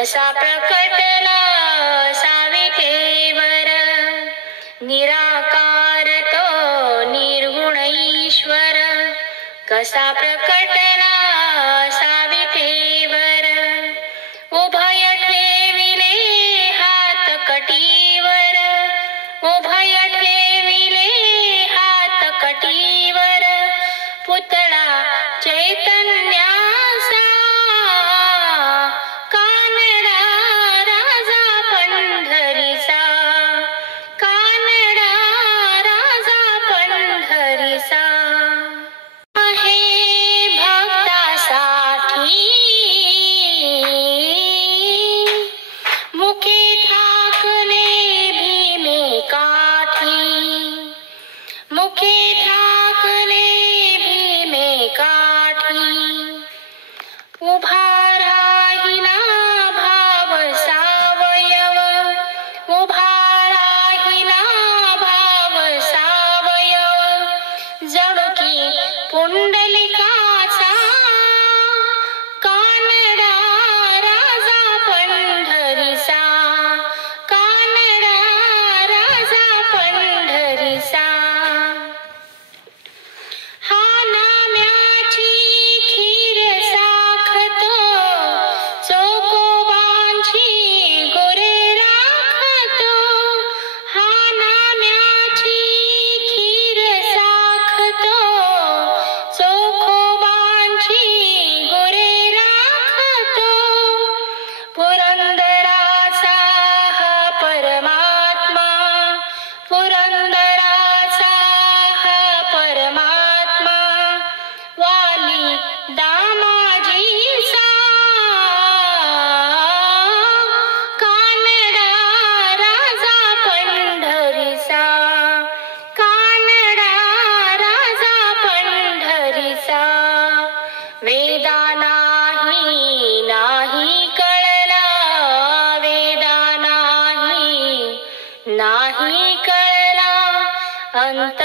कसा प्रकटला सावितेवर, निराकार तो निर्गुण ईश्वर. कसा प्रकटला सावितेवर, उभय ठेविले हात कटीवर. उभय ठेविले हात कटीवर, पुतळा चैतन्याचा. कानडा राजा पंढरीचा, कानडा राजा पंढरीचा. आहे भक्तासाठी मुखे ठाकले भीमे काठी. मुखे ठाकले भीमे काठी. उभा राहिला भाव सावयव. उभा राहिला भाव सावयव. जणू की पुंडलिकाचा. कानडा राजा पंढरीचा, कानडा राजा पंढरीचा. हा नाम्याची खीर साखतो, चोकोबांची गोरे राखतो. हा नाम्याची खीर साखतो, चोकोबांची गोरे राखतो. पुरंदराचा हा परमात्मा, पुरंदराचा हा परमात्मा. वाली दामाजीचा. कानडा राजा पंढरीचा, कानडा राजा पंढरीचा. वेदा नाही नाही कळला, वेदा नाही नाही कळला. अंत